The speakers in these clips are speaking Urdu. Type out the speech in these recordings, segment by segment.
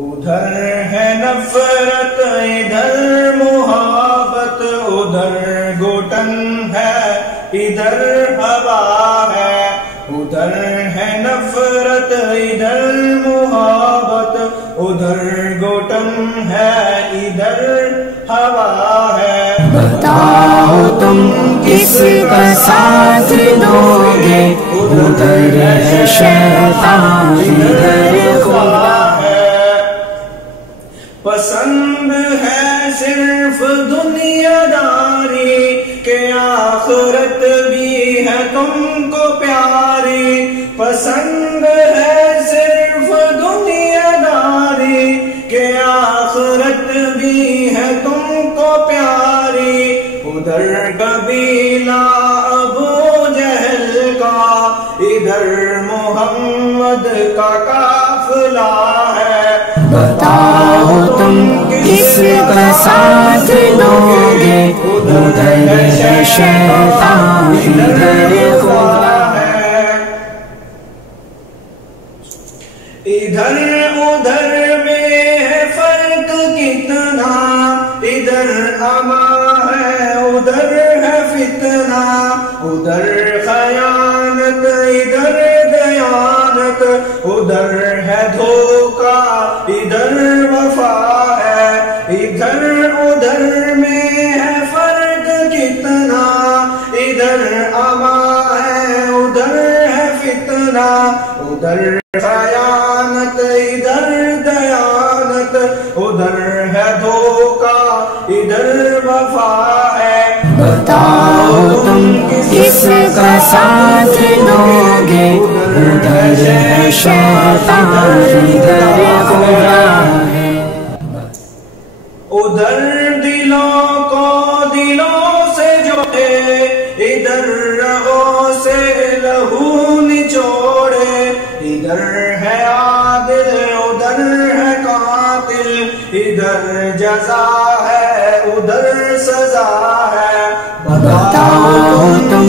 ادھر ہے نفرت ادھر محبت، ادھر گھٹن ہے ادھر ہوا ہے، ادھر ہے نفرت ادھر محبت، ادھر گھٹن ہے ادھر ہوا ہے۔ بتاؤ تم کس کا ساتھ دو گے، ادھر ہے شیطان ادھر خدا ہے۔ پسند ہے صرف دنیا داری کہ آخرت بھی ہے تم کو پیاری، پسند ہے صرف دنیا داری کہ آخرت بھی ہے تم کو پیاری۔ ادھر قبیلہ ابو جہل کا، ادھر محمد کا قافلہ ہے۔ بتاؤ تم کس کا ساتھ دو گے، ادھر ہے شیطان ادھر خدا ہے۔ ادھر ادھر میں ہے فرق کتنا، ادھر اما ہے ادھر ہے فتنہ، ادھر خیانت ادھر دیانت، ادھر ہے دھوکہ ادھر وفا ہے۔ ادھر ادھر میں ہے فرق کتنا، ادھر اما ہے ادھر ہے فتنہ، ادھر خیانت ادھر دیانت، ادھر ہے دھوکہ ادھر وفا ہے۔ بتاؤ تم کس کا ساتھ دو گے، ادھر ہے شیطان ادھر خدا ہے۔ ادھر دلوں کو دلوں سے جوڑے، ادھر رگوں سے لہو نچوڑے، ادھر ہے عادل ادھر ہے قاتل، ادھر جزا ہے ادھر سزا ہے۔ بتاؤ تم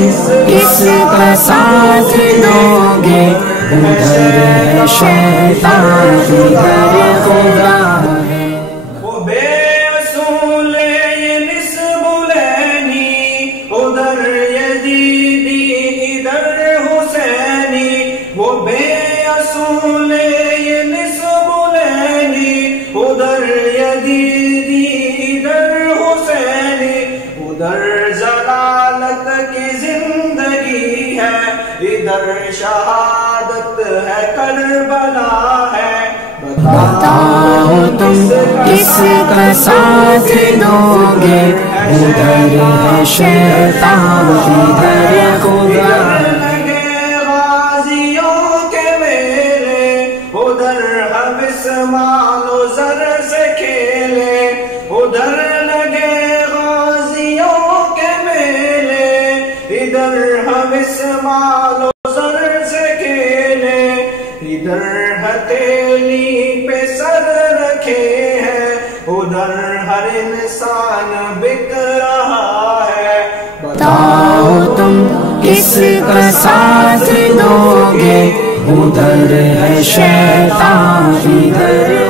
کس کا ساتھ دو گے، ادھر ہے شیطان ادھر خدا ہے۔ وہ بے اصول یہ نسب لینی، ادھر یزیدی ادھر حسینی، وہ بے اصول یہ نسب لینی، ادھر یزیدی ادھر حسینی، ادھر ضلالت کی زندگی ہے ادھر شہادت ہے کربلا ہے۔ بتاؤ تم کس کا ساتھ دو گے، ادھر ہے شیطان ادھر خدا ہے۔ لگے غازیوں کے میلے، ادھر حبس مال و زر سے کھیلے، ادھر لگے غازیوں کے میلے، ادھر حبس مال و زر سے کھیلے، ادھر ہتھیلی پہ سر رکھے ہیں، ادھر ہر انسان بک رہا ہے۔ بتاؤ تم کس کا ساتھ دو گے، ادھر ہے شیطان ادھر